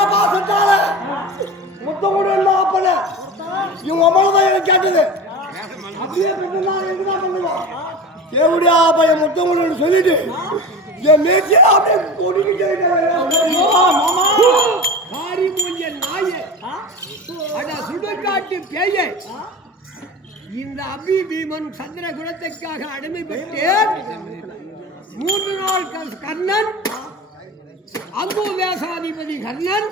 ஐயா பாசத்தால முத்தமுடி அப்பன இவங்க அம்மாதான் எனக்கு கேட்டது அப்படியே எங்கதான் பண்ணுவான் எப்படியா பையன் முத்தமுடின்னு சொல்லிட்டு என் மேய்ச்சி அப்படியே கொடிக்கிட்டே காரி மூஞ்ச நாயே அட சுடுகாட்டு பேயே இந்த அபி பீமன் சந்திர குணத்துக்காக அடிமைப்பட்டு 3 நாள் கர்ணன் அம்பு வேசாதிபதி கர்ணன்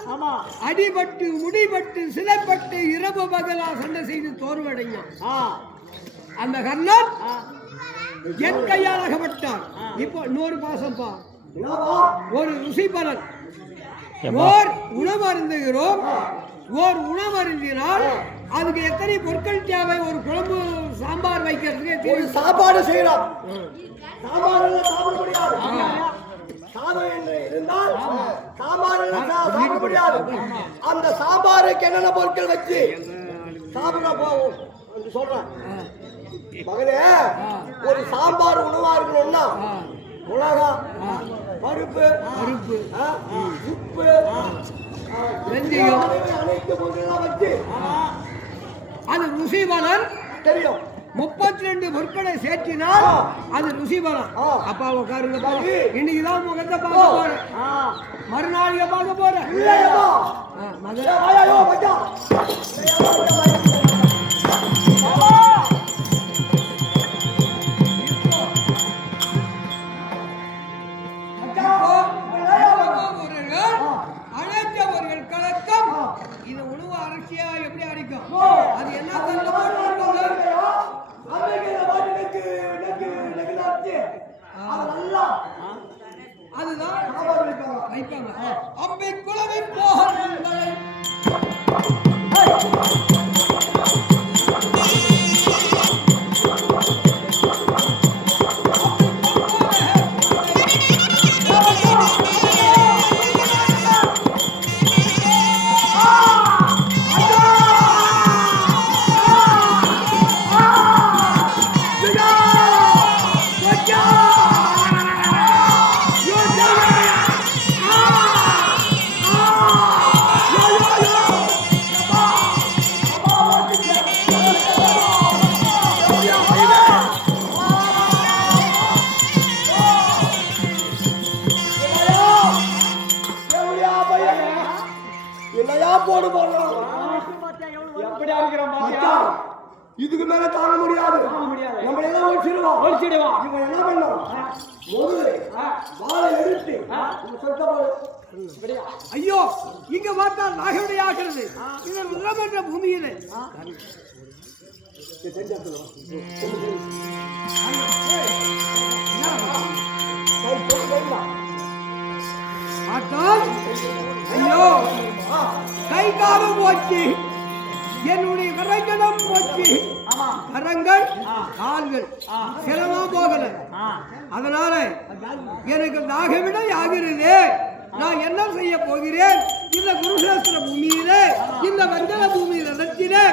அடிபட்டு முடிபட்டு சிலைப்பட்டு இரவு பகலா சண்டை செய்து தோல்வடைஞ்சான். அந்த கர்ணன் என் கையால் அகப்பட்டான். இப்போ 100 பாசம்பா ஒரு ருசி பலன் ஓர் உணவு அருந்துகிறோம். ஓர் உணவு அருந்தினால் அதுக்கு எத்தனை பொருட்கள் தேவை? ஒரு குழம்பு சாம்பார் வைக்கிறதுக்கு ஒரு சாப்பாடு செய்யலாம். சாப்பாடு சாப்பிட முடியாது. சாதம் என்று இருந்தால் சாம்பார் சாப்பிட முடியாது. அந்த சாம்பாருக்கு என்னென்ன பொருட்கள் வச்சு சாப்பிட போகும் சொல்றேன் மகளே. ஒரு சாம்பார் உணவா இருக்கணும்னா மிளகா, பருப்பு, உப்பு, வெந்தயம் அனைத்து பொருட்கள்லாம் வச்சு அது ருசி பலன் தெரியும். 32 பொருட்களை சேர்த்தினால் அது ருசி பலம். அப்பா உட்காருங்க பாரு. இன்னைக்குதான் முகத்தை பார்க்க போறேன், மறுநாள் பார்க்க போறேன். அழைத்தவர்கள் கலக்கம் இது உணவு அரசியா எப்படி அடிக்கும்? அது என்ன அதுதான் வைப்பாங்க. அம்பை குலவை போகங்களை போடு போடுறோம். இதுக்கு மேல தாங்க முடியாது. நம்ம எல்லாம் ஒழிச்சிடுவோம். இவங்க என்ன பண்ணோம்? வாழை எடுத்து ஐயோ இங்க பார்த்தா நாகவுடைய ஆகிறது. இது முதலமைச்ச பூமியிலே ஐயோ கை காலம் போச்சு, என்னுடைய விரைகடம் போச்சு, கரங்கள் கால்கள் சிரமமா போகல. அதனால எனக்கு நாகவிட ஆகிறது. நான் என்ன செய்ய போகிறேன்? இந்த குருஷேஸ்வர பூமியிலே, இந்த வஞ்சன பூமியில நச்சிலே,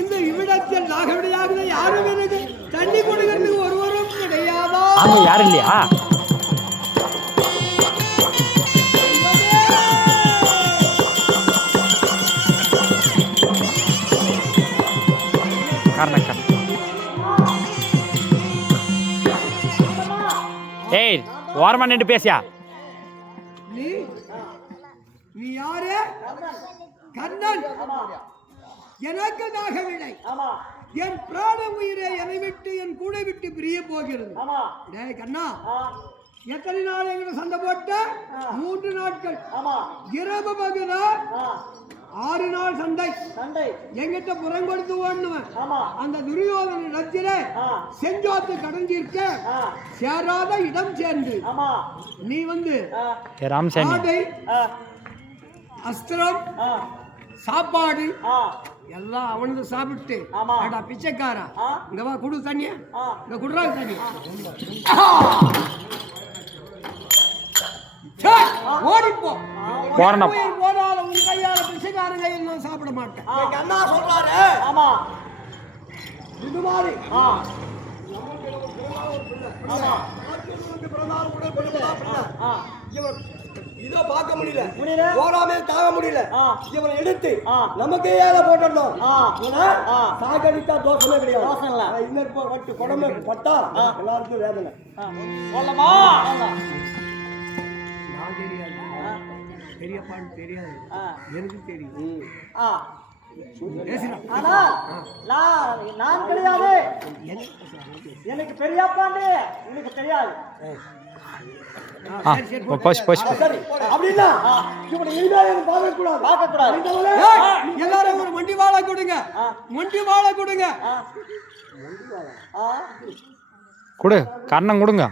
இந்த இவ்விடத்தில் நாகவிடையாகுது. யாரும் எனக்கு தண்ணி கொடுக்கிறதுக்கு ஒருவரும் கிடையாதா? யாரும் இல்லையா? ஏய் ஓரமா நின்று பேசியா? நீ யாரு? கண்ணன். எனக்கு நாகவிடை. என் பிராண உயிரை என்னை விட்டு என் கூட விட்டு பிரிய போகிறது. கண்ணா எத்தனை நாள் எங்களை சண்டை போட்ட? 3 நாட்கள். இரவு பகலா 6 நாள் சண்டை. எங்கிட்ட புறம் கொடுத்து ஓடுனவன் அந்த துரியோதன இடத்திலே செஞ்சோத்து கடந்திருக்க சேராத இடம் சேர்ந்து நீ வந்து ஆடை, அஸ்திரம், சாப்பாடு எல்லாம் அவனுக்கு சாப்பிட்டு பிச்சைக்காரா இங்க வா குடு தண்ணிய, இங்க குடுறாங்க தண்ணி. ஓடிப்போ போனால உன் கையால பிச்சைக்காரன் கையில் நான் சாப்பிட மாட்டேன். அண்ணா சொல்றாரு. ஆமா இது மாதிரி இவர் இதோ பார்க்க முடியல முடியல. போராமே தாங்க முடியல ஆ. இவனை எடுத்து ஆ. நமக்கே ஏழை போட்டுடணும் ஆ. ஆ. சாகடித்தா தோஷமே கிடையாது தோஷம் இல்ல. இன்னொரு வட்டு குடமே பட்டா எல்லாருக்கும் வேதனை சொல்லமா நான் தெரியாது பெரியப்பான்னு தெரியாது எனக்கு தெரியும் பேசுறேன். ஆனா நான் கிடையாது எனக்கு பெரியப்பாண்டு எனக்கு தெரியாது ஆ போச்சு போச்சு சரி அப்படின்னா இவனை இனிமேல் எனக்கு பார்க்கக்கூடாது பார்க்கக்கூடாது ஏய், எல்லாரும் ஒரு மண்டி வாழை கொடுங்க மண்டி வாழை கொடுங்க கொடு கர்ணம் கொடுங்க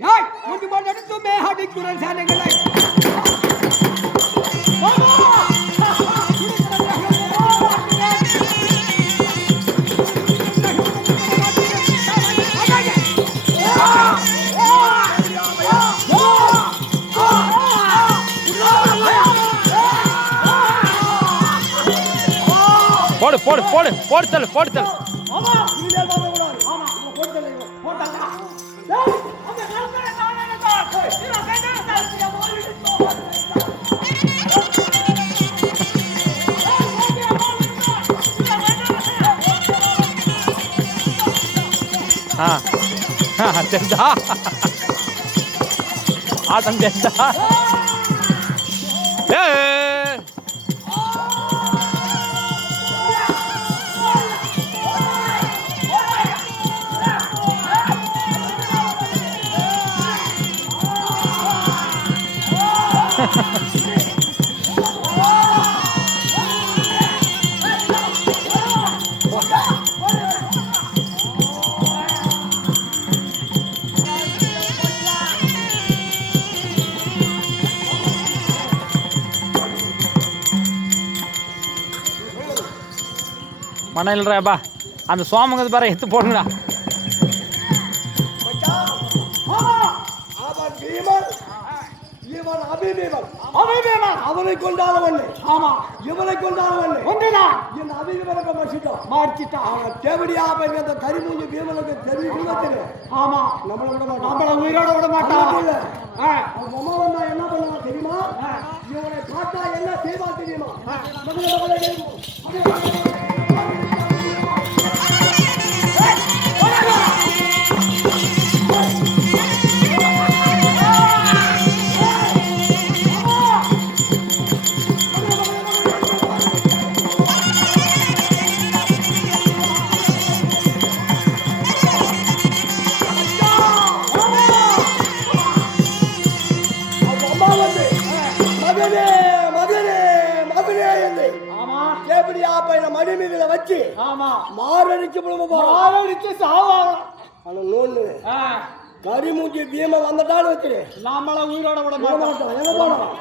ஏய் மண்டி வாழை எடுத்து மேஹாடி குரல் சேனைகளை போடு போடு போடு போடு தள்ளு போடு தள்ளு இனிமேல் பார்க்கக்கூடாது ஆமா போட்டு போட்டாங்க தெரிஞ்சா ஆட்டம் தெரிஞ்சா மணல்றாப்பா அந்த சோமங்கது பாரு எடுத்து போடுங்கடா அவன் பீமன் இவன் அபிபீமன் அவனை கொண்டாடவன் ஆமா இவனை கொண்டாடவன் ஒன்றுதான் இந்த அபிபீமனை மடிச்சிட்டான் அவன் தேவடியா போய் அந்த கரிமூஞ்சி பீமனுக்கு தெரிவிக்கிறது ஆமா நம்மள உயிரோட விட மாட்டான் அவன் அம்மா வந்தா என்ன பண்ணுவான் தெரியுமா இவனை பார்த்தா என்ன செய்வா தெரியுமா மடிமீதில வச்சு மாரடிச்சு மாரடிச்சு சாவாங்க கரிமூஞ்சி பீம வந்துட்டான்னு வச்சு நாமள உயிரோட விட மாட்டோம் எங்க போனோம்